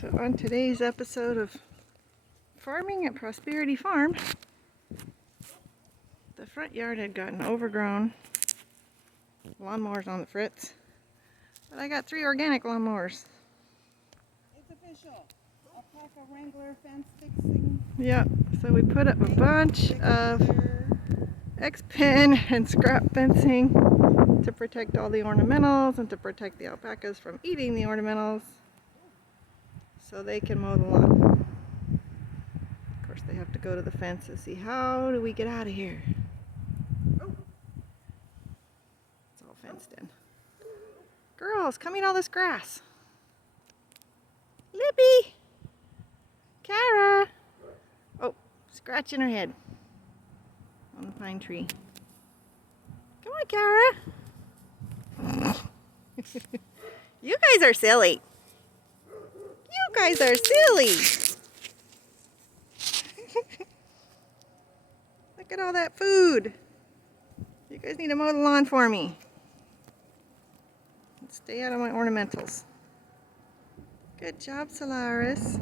So on today's episode of Farming at Prosperity Farm, the front yard had gotten overgrown. Lawnmowers on the fritz. But I got 3 organic lawnmowers. It's official. Alpaca Wrangler fence fixing. Yep, so we put up a bunch of X-pin and scrap fencing to protect all the ornamentals and to protect the alpacas from eating the ornamentals so they can mow the lawn. Of course, they have to go to the fence to see how do we get out of here. It's all fenced in. Girls, come eat all this grass. Lippy! Kara! Oh, scratching her head on the pine tree. Come on, Kara. You guys are silly. You guys are silly. Look at all that food. You guys need to mow the lawn for me. Stay out of my ornamentals. Good job, Solaris.